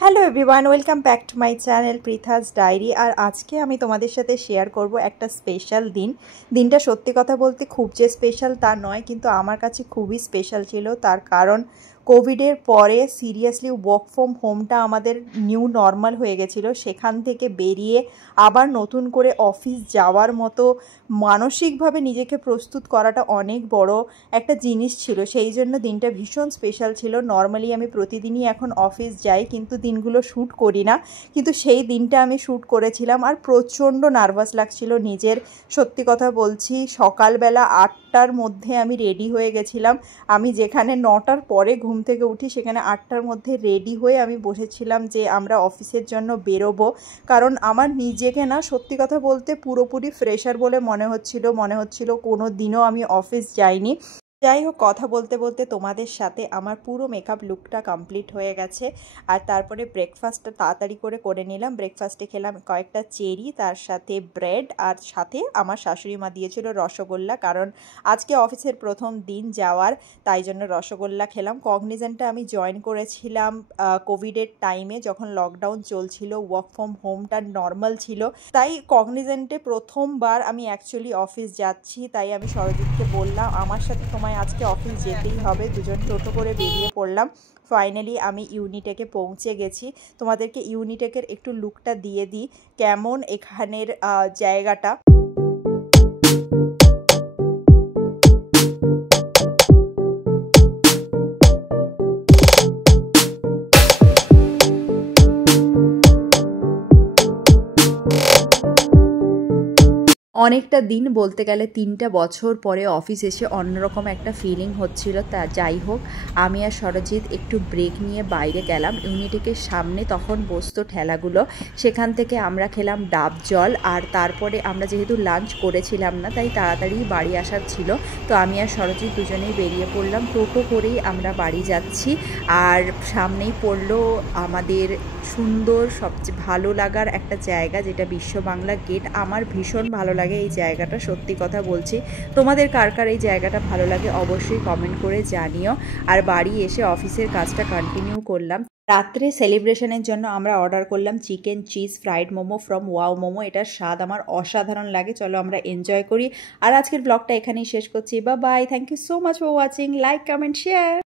Hello everyone, welcome back to my channel Pritha's diary. আর আজকে আমি তোমাদের সাথে শেয়ার করব একটা স্পেশাল দিনটা সত্যি কথা বলতে খুব যে স্পেশাল তা নয়, কিন্তু আমার কাছে খুবই স্পেশাল ছিল। তার কারণ কোভিডের পরে সিরিয়াসলি ওয়ার্ক ফ্রম হোমটা আমাদের নিউ নর্মাল হয়ে গেছিলো। সেখান থেকে বেরিয়ে আবার নতুন করে অফিস যাওয়ার মতো মানসিকভাবে নিজেকে প্রস্তুত করাটা অনেক বড় একটা জিনিস ছিল। সেই জন্য দিনটা ভীষণ স্পেশাল ছিল। নর্মালি আমি প্রতিদিনই এখন অফিস যাই, কিন্তু দিনগুলো শ্যুট করি না, কিন্তু সেই দিনটা আমি শ্যুট করেছিলাম। আর প্রচণ্ড নার্ভাস লাগছিল নিজের, সত্যি কথা বলছি। সকালবেলা 8টার মধ্যে আমি রেডি হয়ে গেছিলাম। আমি যেখানে 9টার পরে ঘুম থেকে উঠি, সেখানে 8টার মধ্যে রেডি হয়ে আমি বসেছিলাম যে আমরা অফিসের জন্য বেরোবো। কারণ আমার নিজেকে না, সত্যি কথা বলতে পুরোপুরি ফ্রেশার বলে মনে হচ্ছিল কোনো দিনও আমি অফিস যাইনি। যাই হোক, কথা বলতে বলতে তোমাদের সাথে আমার পুরো মেকআপ লুকটা কমপ্লিট হয়ে গেছে। আর তারপরে ব্রেকফাস্টটা তাড়াতাড়ি করে নিলাম। ব্রেকফাস্টে খেলাম কয়েকটা চেরি, তার সাথে ব্রেড, আর সাথে আমার শাশুড়ি মা দিয়েছিল রসগোল্লা। কারণ আজকে অফিসের প্রথম দিন যাওয়ার, তাই জন্য রসগোল্লা খেলাম। কগনিজেন্টে আমি জয়েন করেছিলাম কোভিডের টাইমে, যখন লকডাউন চলছিল, ওয়ার্ক ফ্রম হোমটা নর্মাল ছিল। তাই কগনিজেন্টে প্রথমবার আমি অ্যাকচুয়ালি অফিস যাচ্ছি। তাই আমি সরজিৎকে বললাম আমার সাথে তোমায় আজকে অফিস যেতেই হবে। দুজন টোটো করে বেরিয়ে পড়লাম। ফাইনালি আমি ইউনিটেকে পৌঁছে গেছি। তোমাদেরকে ইউনিটেকের একটু লুকটা দিয়ে দিই, কেমন এখানের জায়গাটা। অনেকটা দিন বলতে গেলে 3টা বছর পরে অফিস এসে অন্যরকম একটা ফিলিং হচ্ছিল। তা যাই হোক, আমি আর সরজিৎ একটু ব্রেক নিয়ে বাইরে গেলাম। ইউনিটেকের সামনে তখন বসতো ঠেলাগুলো, সেখান থেকে আমরা খেলাম ডাব জল। আর তারপরে আমরা যেহেতু লাঞ্চ করেছিলাম না, তাই তাড়াতাড়ি বাড়ি আসার ছিল। তো আমি আর সরজিৎ দুজনেই বেরিয়ে পড়লাম। টোটো করেই আমরা বাড়ি যাচ্ছি। আর সামনেই পড়লো আমাদের সুন্দর, সবচেয়ে ভালো লাগার একটা জায়গা, যেটা বিশ্ব বাংলা গেট। আমার ভীষণ ভালো লাগে এই জায়গাটা, সত্যি কথা বলছি। তোমাদের কার কার এই জায়গাটা ভালো লাগে অবশ্যই কমেন্ট করে জানিও। আর বাড়ি এসে অফিসের কাজটা কন্টিনিউ করলাম। রাত্রে সেলিব্রেশনের জন্য আমরা অর্ডার করলাম chicken cheese fried momo from wow momo. এটার স্বাদ আমার অসাধারণ লাগে। চলো আমরা এনজয় করি। আর আজকের ব্লগটা এখানেই শেষ করছি। Bye bye, thank you so much for watching. Like, comment, share.